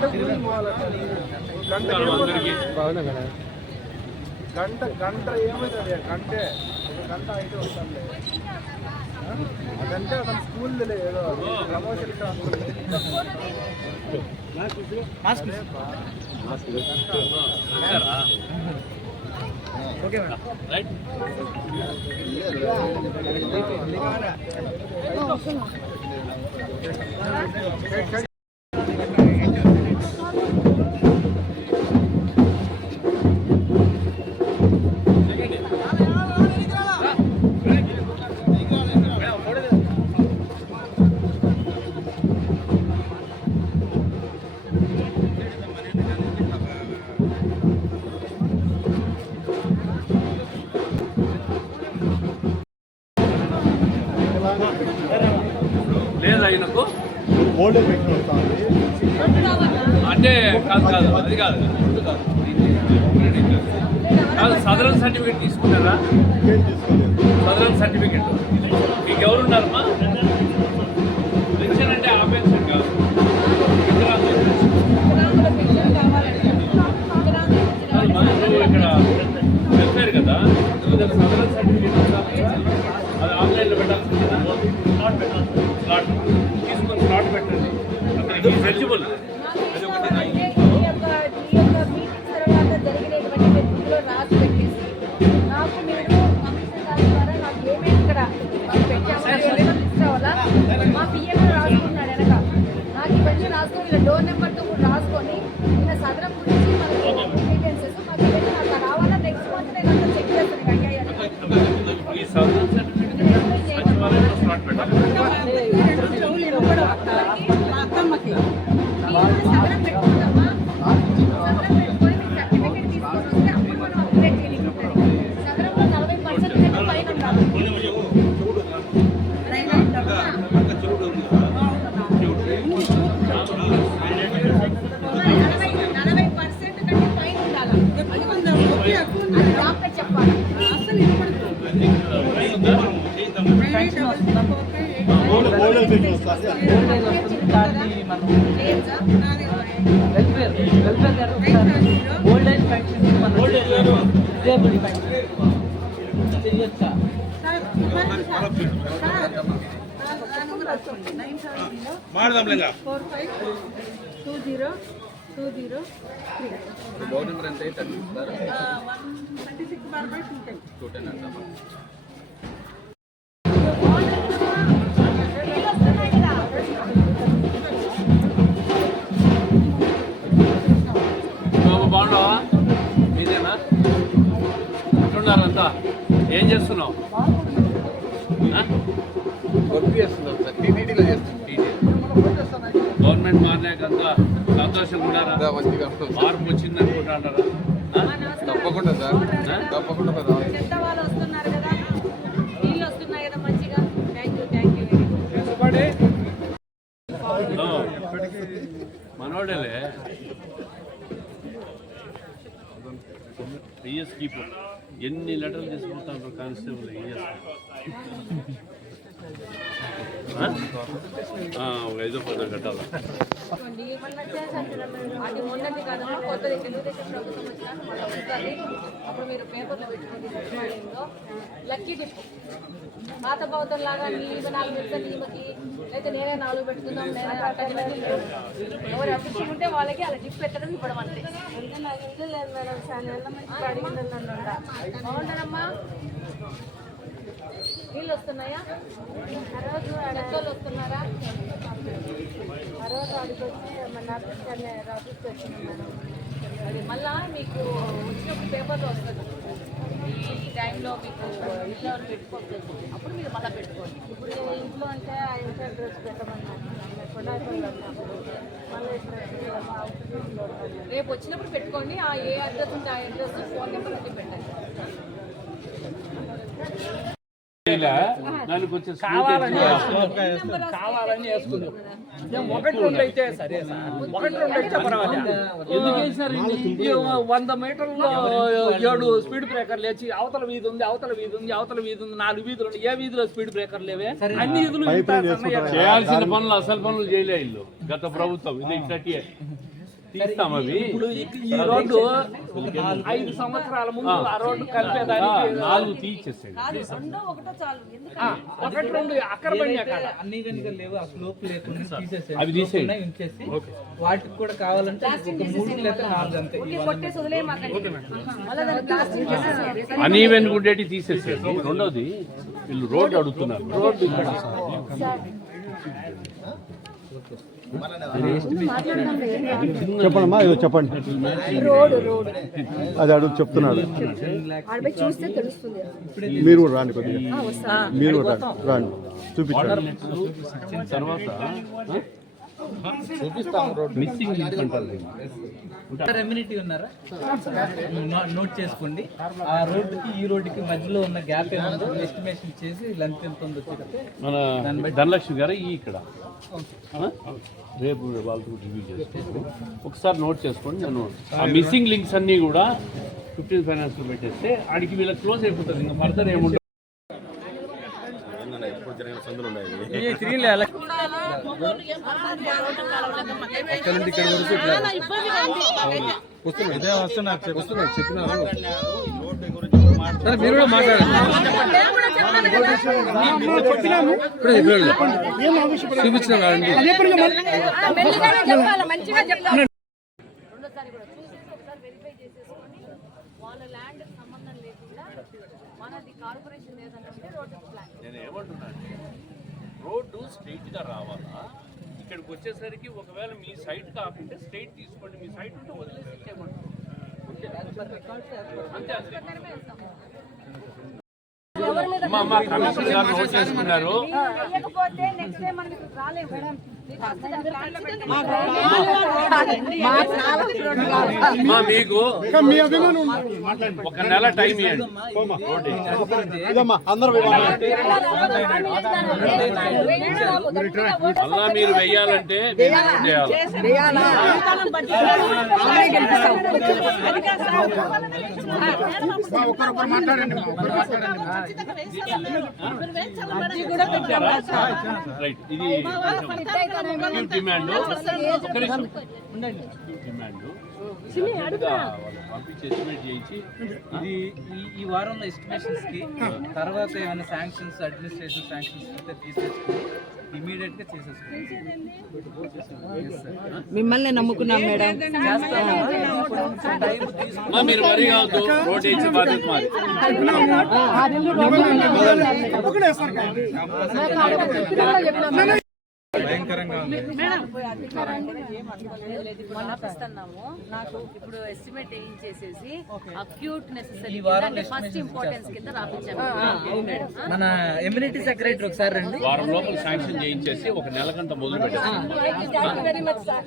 గంట గురించి పోవాలంటే గంట అందరికీ గంట గంట ఏమవుతుంది గంటే ఒక గంట అయితే వస్తుంది అదంటే అతను స్కూల్ ఏదో ప్రమోషన్ ఓకే రైట్ లేదు అంటే కాదు కాదు అది కాదు కాదు. కాదు సదరన్ సర్టిఫికేట్ తీసుకున్నారా సదరన్ సర్టిఫికేట్. మీకు ఎవరున్నారమ్మా? వెల్ఫేర్ వెల్ఫేర్ గారు old age pension disabled pension చెయ్యొచ్చా four five two zero two zero three ఐదో పదో కట్టాలా? చూడండి, మళ్ళీ చేశారు. అది మొన్నది కాదు కొత్తది. తెలుగుదేశం ప్రభుత్వం వచ్చినాక మళ్ళీ వస్తుంది. అప్పుడు మీరు పేపర్లో లక్కీ టిప్ పాత భవతం లాగా నీకు నాలుగు పెడతా నీమకి అయితే నేనే నాలుగు పెట్టుకుందాం నేనే ఎవరు ఉంటే వాళ్ళకి అలా టిప్ పెట్టడం ఇవ్వడం అంతే లేదు మేడం చాలా బాగుంటారమ్మా నీళ్ళు వస్తున్నాయా వస్తున్నారా ఆ రోజు అడిగి వచ్చి అది మళ్ళా మీకు వచ్చినప్పుడు పేపర్లో వస్తుంది. ఈ టైంలో మీకు ఇంట్లో పెట్టుకోవచ్చు అప్పుడు మీరు మళ్ళీ పెట్టుకోండి. ఇప్పుడు ఇంట్లో అంటే ఆ ఇంట్లో డ్రెస్ పెట్టమన్నాను రేపు వచ్చినప్పుడు పెట్టుకోండి. ఆ ఏ అడ్రస్ ఉంటే ఆ అడ్రస్ ఫోన్ నెంబర్ అన్ని పెట్టండి. కొంచెం కావాలని కావాలని ఒకటి రెండు అయితే సరే సార్. ఒకటి రెండు అయితే పర్వాలేదు. వంద మీటర్లో ఏడు స్పీడ్ బ్రేకర్ లేచి అవతల వీధి ఉంది అవతల వీధి ఉంది అవతల వీధి ఉంది నాలుగు వీధులు ఏ వీధిలో స్పీడ్ బ్రేకర్ లేవే? అన్ని వీధులు చేయాల్సిన పనులు అసలు పనులు చేయలే ఇల్లు గత ప్రభుత్వం ఇది ఇట్టటియే తీస్తాం అవి. ఇప్పుడు ఈ- రోడ్డు ఐదు సంవత్సరాల ముందు ఆ. రోడ్డు కలిపేదానికి నాలుగు ఒకటో రెండు అన్ని కనుక లేవు ఆ స్లోప్ లేకుండా. అవి తీసేయండి. ఉంచేసి వాటికి కూడా కావాలంటే మూడు లేదా నాలుగు అంతే. అనీవెన్ గుడ్డేటి తీసేసేది రెండోది వీళ్ళు రోడ్డు అడుగుతున్నారు. రోడ్డు ఇక్కడ చెప్పండమ్మా ఇదో చెప్పండి. అది అడుగు చెప్తున్నాడు. మీరు కూడా రాండి కొద్దిగా. మీరు కూడా రాండి. రాండి. చూపించండి. తర్వాత మిస్సింగ్ లింక్ అంటారు. రెమ్యూనిటీ ఉన్నారా? నోట్ చేసుకోండి. ఆ రోడ్డుకి ఈ రోడ్డుకి మధ్యలో ఉన్న గ్యాప్ ఏముందో ఎస్టిమేషన్ చేసి లెంత్ ఎంత ఉందో చెప్తే మన ధనలక్ష్మి గారు ఈ ఇక్కడ? రేపు వాళ్ళతో రివ్యూ చేసుకోండి ఒకసారి నోట్ చేసుకోండి నేను ఆ మిస్సింగ్ లింక్స్ అన్నీ కూడా ఫిఫ్టీన్ ఫైనాన్స్ పెట్టేస్తే ఆడికి వీళ్ళకి క్లోజ్ అయిపోతుంది. ఇంకా ఫర్దర్ ఏముంటుంది మెల్లిగానే చెప్పాలి మంచిగా చెప్పాలి. రెండోసారి కూడా చూసేసి ఒకసారి వెరిఫై చేసేసుకొని వాళ్ళ ల్యాండ్ సంబంధం లేకుండా మనది కార్పొరేషన్ ఏదంటే రోడ్డు ప్లాన్ నేను ఏమంటున్నాను రోడ్డు స్ట్రైట్గా రావాలా? ఇక్కడికి వచ్చేసరికి ఒకవేళ మీ సైట్ కాకుంటే స్ట్రైట్ తీసుకోండి మీ సైట్ ఉంటే వదిలేసి అంతే అంతే. మా కమిషనర్ గారు నోట్ చేసుకున్నారు. మీకు ఒక నెల టైం ఇవ్వండి. మళ్ళా మీరు వెయ్యాలంటే రైట్ ఇది డిమాండ్ డిమాండ్ పంపించి ఎస్టిమేట్ చేయించి ఇది ఈ ఈ వారంలో ఎస్టిమేషన్స్కి తర్వాత ఏమైనా శాంక్షన్స్ అడ్మినిస్ట్రేషన్ శాంక్షన్స్ ఉంటే తీసేసుకుని ఇమీడియట్గా చేసేసుకోండి మిమ్మల్ని నమ్ముకున్నాం మేడం. మీరు వరి కావద్దు. రోడ్ వేయించి బాధ్యత మాది. పంపిస్తున్నాము నాకు ఇప్పుడు ఎస్టిమేట్ వేయించేసేసి అక్యూట్ నెసెసరీ వారం ఫస్ట్ ఇంపార్టెన్స్ కింద రాపించాము మన ఎమ్యూనిటీ సెక్రటరీ ఒకసారి రండి వారం లోపల శాంక్షన్ చేయించేసి ఒక నెల కంట మొదలు పెట్టాం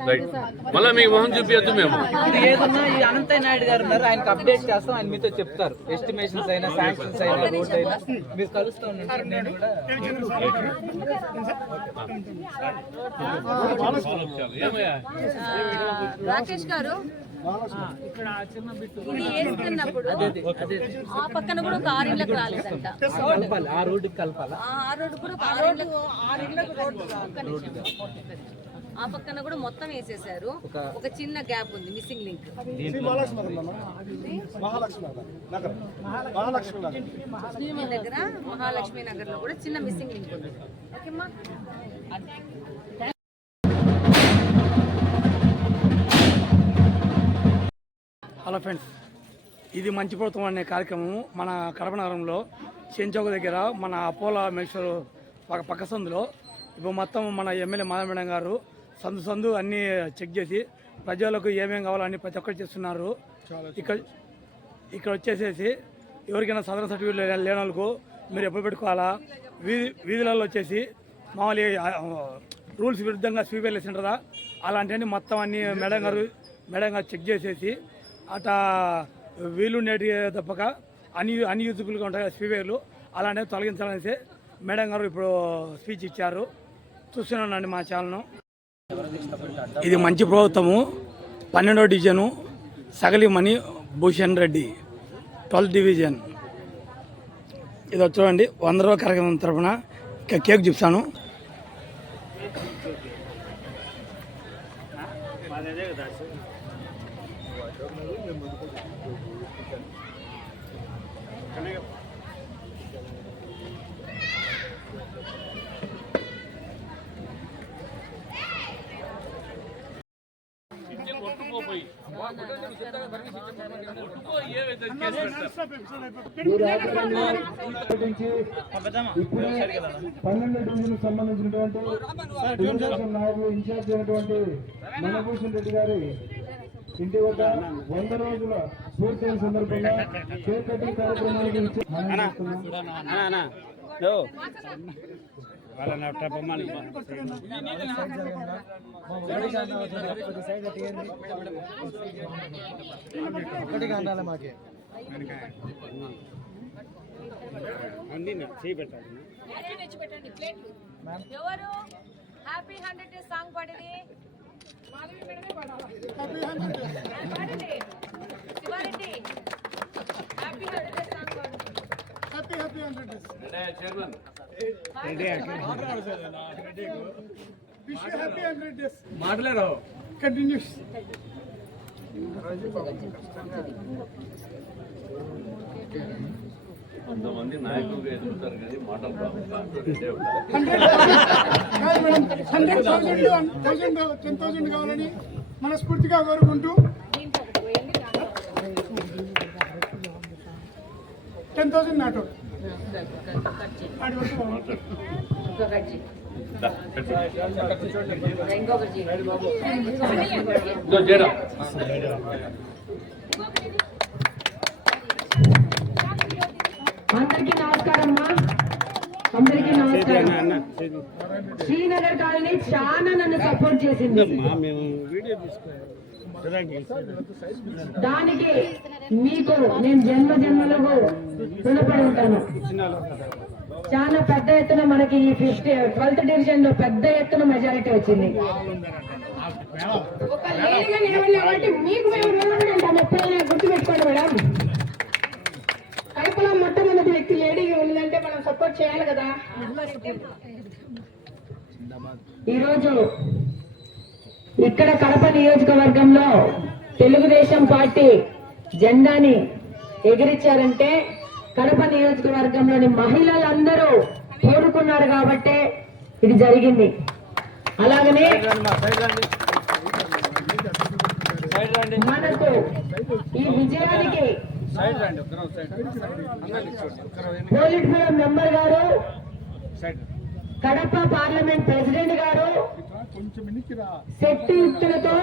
రైట్ మళ్ళీ మీకు మొహం చూపించద్దు మేము ఇది ఏదన్నా ఈ అనంతయ్య నాయుడు గారు ఉన్నారు ఆయనకి అప్డేట్ చేస్తాం ఆయన మీతో చెప్తారు ఎస్టిమేషన్స్ అయినా శాంక్షన్స్ అయినా రోడ్ అయినా మీరు కలుస్తూ నేను కూడా రాకేష్ గారు ఇది వేస్తున్నప్పుడు ఆ పక్కన కూడా ఒక ఆరు ఇళ్ళకి రాలేదంట. ఆ రోడ్డు కూడా ఒక ఆరు ఇళ్ళకి. ఆ పక్కన కూడా మొత్తం వేసేసారు ఒక చిన్న గ్యాప్ ఉంది మిస్సింగ్ లింక్. దగ్గర మహాలక్ష్మి నగర్. లో కూడా చిన్న మిస్సింగ్ లింక్ ఉంది. ఓకేమ్మా? హలో ఫ్రెండ్స్ ఇది మంచి ప్రభుత్వం అనే కార్యక్రమం మన కడప నగరంలో చెంచౌక దగ్గర మన అపోలో మెడికల్ పక్క పక్క సందులో. ఇప్పుడు మొత్తం మన ఎమ్మెల్యే మాధవ మేడం గారు సందు సందు అన్నీ చెక్ చేసి ప్రజలకు ఏమేమి కావాలో అన్ని ప్రతి ఒక్కటి చేస్తున్నారు. ఇక్కడ ఇక్కడ వచ్చేసేసి ఎవరికైనా సదరన్ సర్టిఫికేట్ లేని వాళ్ళకు మీరు ఎప్పుడు పెట్టుకోవాలా? వీధి వీధులలో వచ్చేసి మామూలుగా రూల్స్ విరుద్ధంగా స్వీపర్ వేసింటారా అలాంటివన్నీ మొత్తం అన్ని మేడం గారు మేడం గారు చెక్ చేసేసి అట వీలు నేటి తప్పక అన్యూ అన్యూజబుల్గా ఉంటాయి స్పీవేర్లు. అలాంటివి తొలగించాలనేసి మేడం గారు ఇప్పుడు స్పీచ్ ఇచ్చారు. చూస్తున్నానండి మా ఛానల్ను. ఇది మంచి ప్రభుత్వము. పన్నెండో డివిజను సగలిమణి భూషణ్ రెడ్డి ట్వెల్త్ డివిజన్. ఇది చూడండి వంద రూపాయల కార్యక్రమం తరఫున కేక్ చూపిస్తాను. పన్నెండు డివిజన్ సంబంధించినటువంటి తెలుగుదేశం నాయకులు ఇన్ఛార్జ్ అయినటువంటి మనభూషణ్ రెడ్డి గారి ఇంటి వద్ద వంద రోజుల పూర్తయిన సందర్భంగా కేక్ కటింగ్ కార్యక్రమానికి ఇచ్చి మనం చేస్తున్నాం. ఎవరు? హ్యాపీ హండ్రెడ్ డేస్ సాంగ్ పాడేది? Shivareddy happy hundred days song పాడు. చైర్మన్ కొంతమంది నాయకులుగా ఎదుగుతారు కానీ మాటలు రావు. దాంట్లో రెండే ఉంటాయి. Hundred thousand thousand ten thousand కావాలని మనస్ఫూర్తిగా కోరుకుంటూ టెన్ థౌసండ్ నాట్ అందరికీ నమస్కారం అమ్మా. అందరికీ నమస్కారం. శ్రీనగర్ కాలనీ చాలా నన్ను సపోర్ట్ చేసింది. దానికి మీకు నేను జన్మ జన్మలకు రుణపడి ఉంటాను. చాలా పెద్ద ఎత్తున మనకి ఈ ఫిఫ్త్ ట్వెల్త్ డివిజన్లో పెద్ద ఎత్తున మెజారిటీ వచ్చింది. ఒక లేడీగా మీకు మేము రుణపడి ఉంటాం ఎప్పుడైనా గుర్తుపెట్టుకోండి మేడం. కడపలో మొట్టమొదటి వ్యక్తి లేడీగా ఉందంటే మనం సపోర్ట్ చేయాలి కదా. ఈరోజు ఇక్కడ కడప నియోజకవర్గంలో తెలుగుదేశం పార్టీ జెండాని ఎగిరించారంటే కడప నియోజకవర్గంలోని మహిళలందరూ కోరుకున్నారు కాబట్టే ఇది జరిగింది. అలాగనే మనకు ఈ విజయానికి పోలిట్ బ్యూరో మెంబర్ గారు కడప పార్లమెంట్ ప్రెసిడెంట్ గారు శక్తియుక్తులతో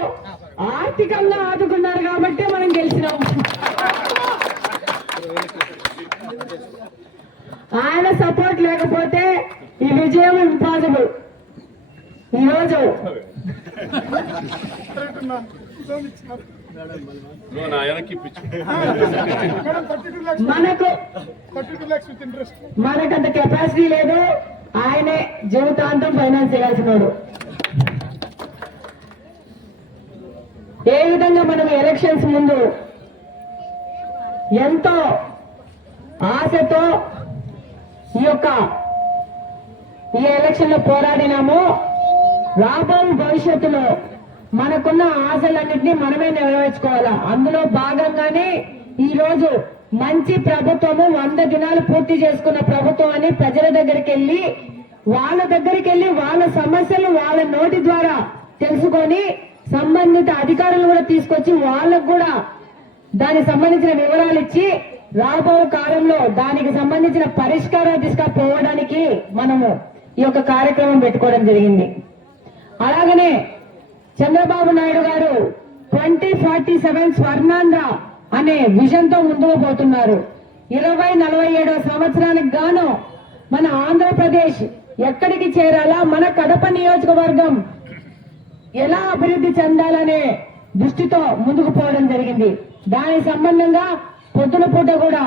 ఆర్థికంగా ఆదుకున్నారు కాబట్టి మనం గెలిచినాం. ఆయన సపోర్ట్ లేకపోతే ఈ విజయం ఇంపాసిబుల్ ఈరోజు. మనకు మనకంత కెపాసిటీ లేదు. ఆయనే జీవితాంతం ఫైనాన్స్ చేయాల్సినాడు. ఏ విధంగా మనం ఎలక్షన్స్ ముందు ఎంతో ఆశతో ఈ యొక్క ఈ ఎలక్షన్లో పోరాడినామో రాబోయే భవిష్యత్తులో మనకున్న ఆశలన్నింటినీ మనమే నెరవేర్చుకోవాలా? అందులో భాగంగానే ఈ రోజు మంచి ప్రభుత్వము వంద దినాలు పూర్తి చేసుకున్న ప్రభుత్వం అని ప్రజల దగ్గరికి వెళ్ళి వాళ్ళ దగ్గరికి వెళ్ళి వాళ్ళ సమస్యలు వాళ్ళ నోటి ద్వారా తెలుసుకొని సంబంధిత అధికారులు కూడా తీసుకొచ్చి వాళ్ళకు కూడా దానికి సంబంధించిన వివరాలు ఇచ్చి రాబో కాలంలో దానికి సంబంధించిన పరిష్కారాలు తీసుకపోవడానికి మనము ఈ యొక్క కార్యక్రమం పెట్టుకోవడం జరిగింది. అలాగనే చంద్రబాబు నాయుడు గారు ట్వంటీ ఫార్టీ సెవెన్ స్వర్ణాంధ్ర అనే విజన్తో ముందుకు పోతున్నారు. ఇరవై నలభై ఏడవ సంవత్సరానికి గాను మన ఆంధ్రప్రదేశ్ ఎక్కడికి చేరాలా? మన కడప నియోజకవర్గం ఎలా అభివృద్ధి చెందాలనే దృష్టితో ముందుకు పోవడం జరిగింది. దానికి సంబంధంగా పొద్దున పూట కూడా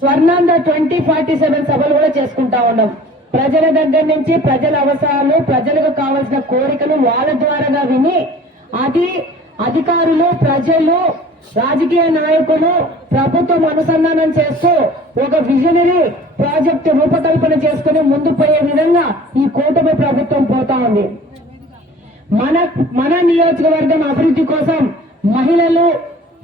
స్వర్ణాంధ్ర ట్వంటీ ఫార్టీ సెవెన్ సభలు కూడా చేసుకుంటా ఉన్నాం. ప్రజల దగ్గర నుంచి ప్రజల అవసరాలు ప్రజలకు కావాల్సిన కోరికలు వాళ్ళ ద్వారాగా విని అది అధికారులు ప్రజలు రాజకీయ నాయకులు ప్రభుత్వం అనుసంధానం చేస్తూ ఒక విజనరీ ప్రాజెక్టు రూపకల్పన చేసుకుని ముందు పోయే విధంగా ఈ కూటమి ప్రభుత్వం పోతా ఉంది. మన మన నియోజకవర్గం అభివృద్ధి కోసం మహిళలు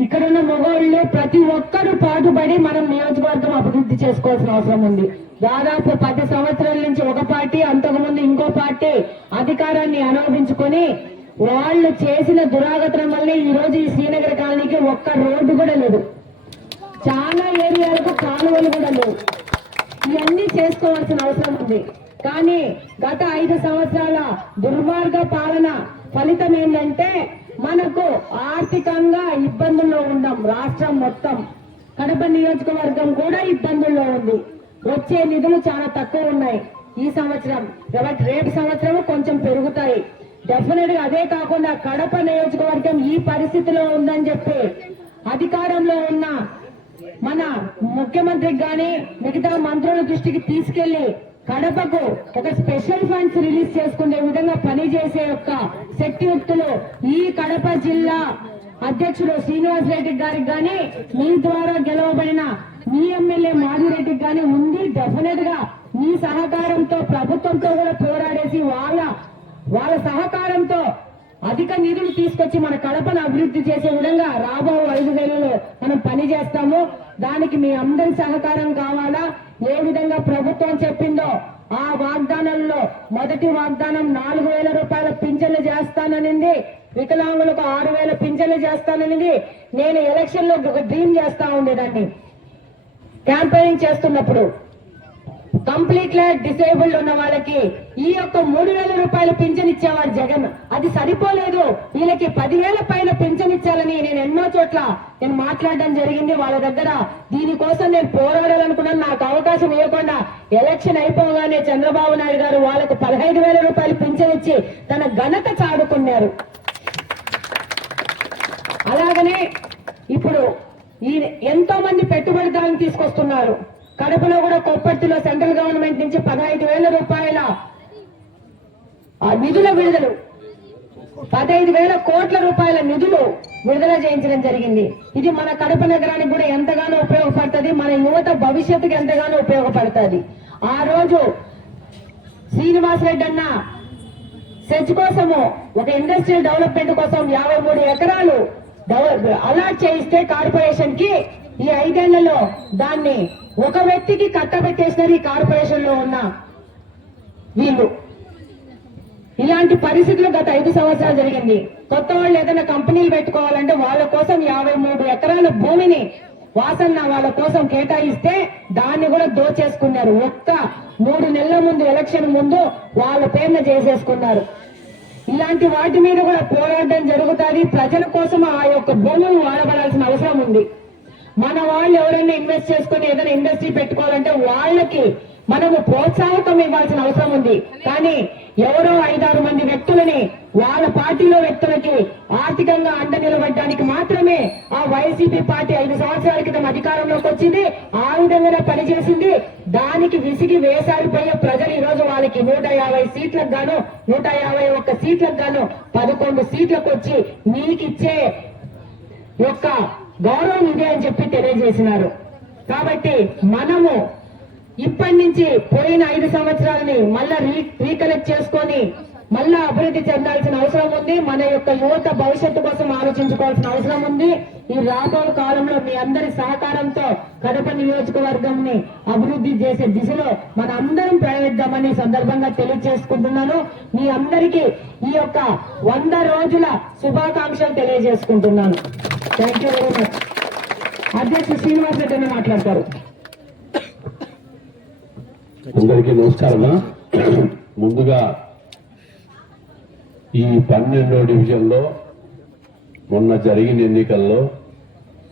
ఇక్కడున్న మగవాళ్ళు ప్రతి ఒక్కరూ పాటుపడి మనం నియోజకవర్గం అభివృద్ధి చేసుకోవాల్సిన అవసరం ఉంది. దాదాపు పది సంవత్సరాల నుంచి ఒక పార్టీ అంతకుముందు ఇంకో పార్టీ అధికారాన్ని అనుభవించుకొని వాళ్ళు చేసిన దురాగతం వల్ల ఈ రోజు ఈ శ్రీనగర్ కాలనీకి ఒక్క రోడ్డు కూడా లేదు. చాలా ఏరియాలకు కాలువలు కూడా లేవు. ఇవన్నీ చేసుకోవాల్సిన అవసరం ఉంది. కానీ గత ఐదు సంవత్సరాల దుర్మార్గ పాలన ఫలితం ఏంటంటే మనకు ఆర్థికంగా ఇబ్బందుల్లో ఉన్నాం రాష్ట్రం మొత్తం. కడప నియోజకవర్గం కూడా ఇబ్బందుల్లో ఉంది. వచ్చే నిధులు చాలా తక్కువ ఉన్నాయి ఈ సంవత్సరం. కాబట్టి రేపు సంవత్సరం కొంచెం పెరుగుతాయి. డెఫినెట్గా అదే కాకుండా కడప నియోజకవర్గం ఈ పరిస్థితిలో ఉందని చెప్పి అధికారంలో ఉన్న మన ముఖ్యమంత్రికి గాని మిగతా మంత్రుల దృష్టికి తీసుకెళ్ళి కడపకు ఒక స్పెషల్ ఫండ్స్ రిలీజ్ చేసుకునే విధంగా పనిచేసే యొక్క శక్తియుక్తులు ఈ కడప జిల్లా అధ్యక్షుడు శ్రీనివాస్ రెడ్డి గారికి గాని మీ ద్వారా గెలవబడిన మీ ఎమ్మెల్యే మాధురెడ్డికి గాని ఉంది డెఫినెట్గా మీ సహకారంతో ప్రభుత్వంతో కూడా పోరాడేసి వాళ్ళ వాళ్ళ సహకారంతో అధిక నిధులు తీసుకొచ్చి మన కడపను అభివృద్ధి చేసే విధంగా రాబో ఐదు వేలలో మనం పని చేస్తాము. దానికి మీ అందరి సహకారం కావాలా? ఏ విధంగా ప్రభుత్వం చెప్పిందో ఆ వాగ్దానంలో మొదటి వాగ్దానం నాలుగు వేల రూపాయల పింఛన్లు చేస్తాననింది. వికలాంగులకు ఆరు వేల పింఛన్లు చేస్తాననింది. నేను ఎలక్షన్లో ఒక డ్రీమ్ చేస్తా ఉండేదాన్ని. క్యాంపెయినింగ్ చేస్తున్నప్పుడు కంప్లీట్గా డిసేబుల్డ్ ఉన్న వాళ్ళకి ఈ యొక్క మూడు వేల రూపాయల పింఛన్ ఇచ్చేవారు జగన్. అది సరిపోలేదు. వీళ్ళకి పదివేల పైన పింఛన్ ఇచ్చాలని నేను ఎన్నో చోట్ల నేను మాట్లాడడం జరిగింది. వాళ్ళ దగ్గర దీనికోసం నేను పోరాడాలనుకున్నాను. నాకు అవకాశం ఇవ్వకుండా ఎలక్షన్ అయిపోగానే చంద్రబాబు నాయుడు గారు వాళ్ళకు పదహైదు వేల రూపాయలు పింఛన్ ఇచ్చి తన ఘనత చాడుకున్నారు అలాగనే ఇప్పుడు ఈ ఎంతో మంది పెట్టుబడిదారులు తీసుకొస్తున్నారు. కడపలో కూడా కొప్పర్తిలో సెంట్రల్ గవర్నమెంట్ నుంచి పదహైదు వేల రూపాయల ఆ నిధుల విడుదలు. పదహైదు వేల కోట్ల రూపాయల నిధులు విడుదల చేయించడం జరిగింది. ఇది మన కడప నగరానికి కూడా ఎంతగానో ఉపయోగపడుతుంది మన యువత భవిష్యత్తుకి ఎంతగానో ఉపయోగపడుతుంది. ఆ రోజు శ్రీనివాసరెడ్డి అన్న సెచ్ కోసము ఒక ఇండస్ట్రియల్ డెవలప్మెంట్ కోసం యాభై మూడు ఎకరాలు అలాట్ చేయిస్తే కార్పొరేషన్కి ఈ ఐదేళ్ళలో దాన్ని ఒక వ్యక్తికి కట్టబెట్టేసినారు ఈ కార్పొరేషన్లో ఉన్న వీళ్ళు. ఇలాంటి పరిస్థితులు గత ఐదు సంవత్సరాలు జరిగింది. కొత్త వాళ్ళు ఏదైనా కంపెనీలు పెట్టుకోవాలంటే వాళ్ళ కోసం యాభై మూడు ఎకరాల భూమిని వాసన్న వాళ్ళ కోసం కేటాయిస్తే దాన్ని కూడా దోచేసుకున్నారు. ఒక్క మూడు నెలల ముందు ఎలక్షన్ ముందు వాళ్ళ పేరున చేసేసుకున్నారు. ఇలాంటి వాటి మీద కూడా పోరాటం జరుగుతుంది. ప్రజల కోసం ఆ యొక్క భూములు వాడబడాల్సిన అవసరం ఉంది. మన వాళ్ళు ఎవరైనా ఇన్వెస్ట్ చేసుకుని ఏదైనా ఇండస్ట్రీ పెట్టుకోవాలంటే వాళ్ళకి మనము ప్రోత్సాహకం ఇవ్వాల్సిన అవసరం ఉంది. కానీ ఎవరో ఐదారు మంది వ్యక్తులని వాళ్ళ పార్టీలో వ్యక్తులకి ఆర్థికంగా అండ నిలబడడానికి మాత్రమే ఆ వైసీపీ పార్టీ ఐదు సంవత్సరాల క్రితం అధికారంలోకి వచ్చింది. ఆ విధంగానే పనిచేసింది. దానికి విసిగి వేసారిపోయే ప్రజలు ఈ రోజు వాళ్ళకి నూట యాభై సీట్లకు గాను నూట యాభై ఒక్క సీట్లకు గాను పదకొండు సీట్లకు వచ్చి మీకిచ్చే యొక్క గౌరవం ఇదే అని చెప్పి తెలియజేసినారు. కాబట్టి మనము ఇప్పటి నుంచి పోయిన ఐదు సంవత్సరాలని మళ్ళా రీ రీకలెక్ట్ చేసుకొని మళ్ళా అభివృద్ధి చెందాల్సిన అవసరం ఉంది. మన యొక్క యువత భవిష్యత్తు కోసం ఆలోచించుకోవాల్సిన అవసరం ఉంది. ఈ రాబోయే కాలంలో మీ అందరి సహకారంతో కడప నియోజకవర్గంని అభివృద్ధి చేసే దిశలో మన అందరం ప్రయత్నిద్దామని సందర్భంగా తెలియజేసుకుంటున్నాను. మీ అందరికీ ఈ యొక్క వంద రోజుల శుభాకాంక్షలు తెలియజేసుకుంటున్నాను. థ్యాంక్ యూ వెరీ మచ్ అధ్యక్షుడు శ్రీనివాస్ రెడ్డి అన్న మాట్లాడతారు. అందరికీ నమస్కారం ముందుగా ఈ పన్నెండో డివిజన్లో మొన్న జరిగిన ఎన్నికల్లో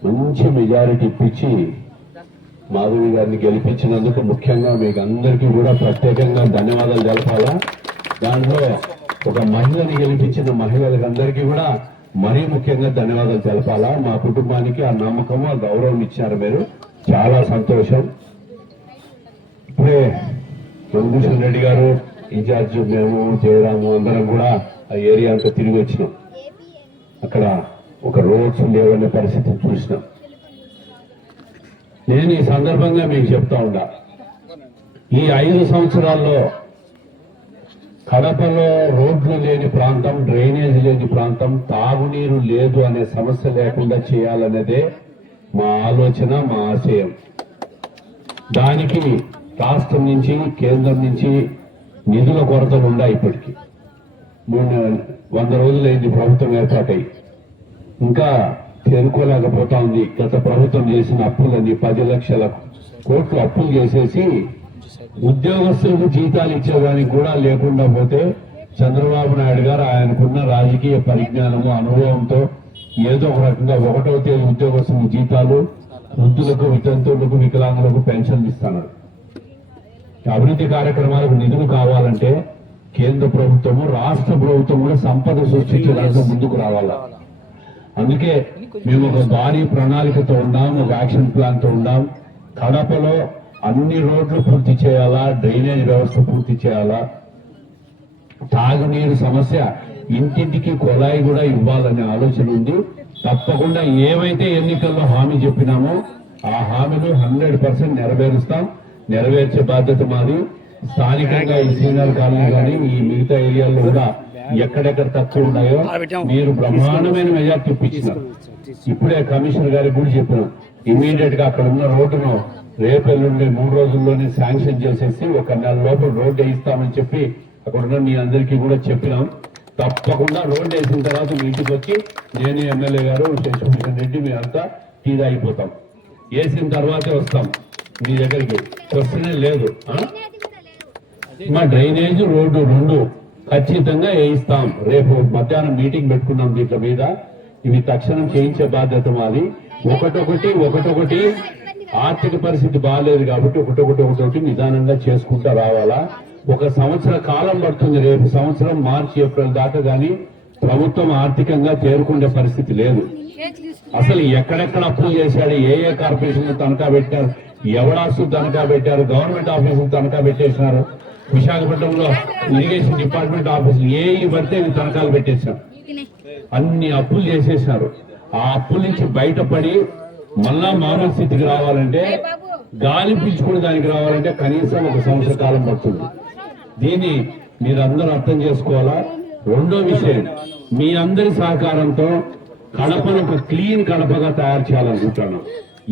మంచి మెజారిటీ ఇప్పించి మాధవి గారిని గెలిపించినందుకు ముఖ్యంగా మీకు అందరికీ కూడా ప్రత్యేకంగా ధన్యవాదాలు తెలపాలా? దాంట్లో ఒక మహిళని గెలిపించిన మహిళలకు అందరికీ కూడా మరీ ముఖ్యంగా ధన్యవాదాలు తెలపాలా? మా కుటుంబానికి ఆ నమ్మకం ఆ గౌరవం ఇచ్చారు మీరు. చాలా సంతోషం. ఇప్పుడే చంద్రభూషణ్ రెడ్డి గారు ఇన్ఛార్జ్ మేము జయరాము అందరం కూడా ఆ ఏరియా అంతా తిరిగి వచ్చినాం. అక్కడ ఒక రోడ్స్ లేవనే పరిస్థితిని చూసినాం. నేను ఈ సందర్భంగా మీకు చెప్తా ఉండా ఈ ఐదు సంవత్సరాల్లో కడపలో రోడ్లు లేని ప్రాంతం డ్రైనేజ్ లేని ప్రాంతం తాగునీరు లేదు అనే సమస్య లేకుండా చేయాలనేదే మా ఆలోచన మా ఆశయం. దానికి రాష్ట్రం నుంచి కేంద్రం నుంచి నిధుల కొరతలు ఉన్నాయి ఇప్పటికీ. మూడు వంద రోజులైంది ప్రభుత్వం ఏర్పాటై. ఇంకా చేరుకోలేకపోతా ఉంది. గత ప్రభుత్వం చేసిన అప్పులని పది లక్షల కోట్లు అప్పులు చేసేసి ఉద్యోగస్తులకు జీతాలు ఇచ్చేదానికి కూడా లేకుండా పోతే చంద్రబాబు నాయుడు గారు ఆయనకున్న రాజకీయ పరిజ్ఞానము అనుభవంతో ఏదో ఒక రకంగా ఒకటో తేదీ ఉద్యోగస్తులకు జీతాలు వృద్ధులకు వితంతువులకు వికలాంగులకు పెన్షన్లు ఇస్తున్నారు. అభివృద్ధి కార్యక్రమాలకు నిధులు కావాలంటే కేంద్ర ప్రభుత్వము రాష్ట్ర ప్రభుత్వం కూడా సంపద సృష్టించడానికి ముందుకు రావాల? అందుకే మేము ఒక భారీ ప్రణాళికతో ఉన్నాం ఒక యాక్షన్ ప్లాన్తో ఉన్నాం. కడపలో అన్ని రోడ్లు పూర్తి చేయాలా? డ్రైనేజ్ వ్యవస్థ పూర్తి చేయాలా? తాగునీరు సమస్య ఇంటింటికి కొలాయి కూడా ఇవ్వాలనే ఆలోచన ఉంది. తప్పకుండా ఏవైతే ఎన్నికల్లో హామీ చెప్పినామో ఆ హామీలు హండ్రెడ్ పర్సెంట్ నెరవేరుస్తాం. నెరవేర్చే బాధ్యత మాది. స్థానికంగా ఈ సీనియర్ కాలనీ కానీ ఈ మిగతా ఏరియాల్లో కూడా ఎక్కడెక్కడ తక్కువ ఉన్నాయో మీరు బ్రహ్మాండమైన మెజార్టీ ఇప్పించారు ఇప్పుడే కమిషనర్ గారికి కూడా చెప్పాను. ఇమీడియట్గా అక్కడ ఉన్న రోడ్డును రేపు ఎల్లుండి మూడు రోజుల్లోనే శాంక్షన్ చేసేసి ఒక నెల లోపల రోడ్డు వేయిస్తామని చెప్పి అక్కడ ఉన్న మీ అందరికీ కూడా చెప్పినాం. తప్పకుండా రోడ్డు వేసిన తర్వాత మీ ఇంటికి వచ్చి నేను ఎమ్మెల్యే గారు శశిభూషణ్ రెడ్డి మీరంతా టీ అయిపోతాం వేసిన తర్వాతే వస్తాం మీ దగ్గరికి. వస్తూనే లేదు మా డ్రైనేజ్ రోడ్డు రెండు ఖచ్చితంగా వేయిస్తాం. రేపు మధ్యాహ్నం మీటింగ్ పెట్టుకున్నాం దీంట్లో మీద. ఇవి తక్షణం చేయించే బాధ్యత మాది. ఒకటొకటి ఒకటొకటి ఆర్థిక పరిస్థితి బాగాలేదు కాబట్టి ఒకటొకటి ఒకటొకటి నిదానంగా చేసుకుంటా రావాలా? ఒక సంవత్సర కాలం పడుతుంది రేపు సంవత్సరం మార్చి ఏప్రిల్ దాకా కానీ ప్రభుత్వం ఆర్థికంగా చేరుకునే పరిస్థితి లేదు. అసలు ఎక్కడెక్కడ అప్పులు చేశాడు? ఏ ఏ కార్పొరేషన్ తనఖా పెట్టారు? ఎవడాసులు తనఖా పెట్టారు? గవర్నమెంట్ ఆఫీసులు తనఖా పెట్టేసినారు? విశాఖపట్నంలో ఇరిగేషన్ డిపార్ట్మెంట్ ఆఫీసులు ఏ పడితే తనఖాలు పెట్టేశారు అన్ని అప్పులు చేసేసినారు. ఆ అప్పుల నుంచి బయటపడి మళ్ళా మామూలు స్థితికి రావాలంటే గాలి పీల్చుకునే దానికి రావాలంటే కనీసం ఒక సంవత్సర కాలం పడుతుంది. దీన్ని మీరందరూ అర్థం చేసుకోవాలా? రెండో విషయం మీ అందరి సహకారంతో కడపను ఒక క్లీన్ కడపగా తయారు చేయాలనుకుంటున్నాం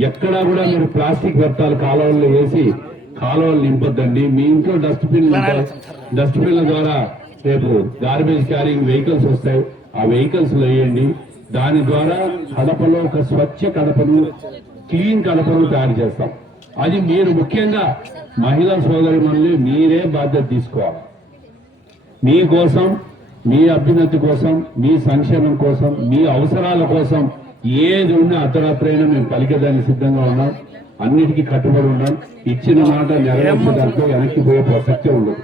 ఎక్కడా కూడా మీరు ప్లాస్టిక్ వ్యర్థాలు కాలువల్లో వేసి కాలువలు నింపొద్దండి. మీ ఇంట్లో డస్ట్బిన్ డస్ట్బిన్ల ద్వారా రేపు గార్బేజ్ క్యారింగ్ వెహికల్స్ వస్తాయి. ఆ వెహికల్స్ వేయండి. దాని ద్వారా కడపలో ఒక స్వచ్ఛ కడపను క్లీన్ కడపను తయారు చేస్తాం. అది మీరు ముఖ్యంగా మహిళా సోదరి మీరే బాధ్యత తీసుకోవాలి. మీకోసం మీ అభ్యున్నతి కోసం మీ సంక్షేమం కోసం మీ అవసరాల కోసం ఏది ఉన్నా అర్ధరాత్రైనా మేము పలికేదానికి సిద్ధంగా ఉన్నాం. అన్నిటికీ కట్టుబడి ఉన్నాం. ఇచ్చిన మాట నెరవేర్చడంతో వెనక్కి పోయే ప్రసక్తే ఉండదు.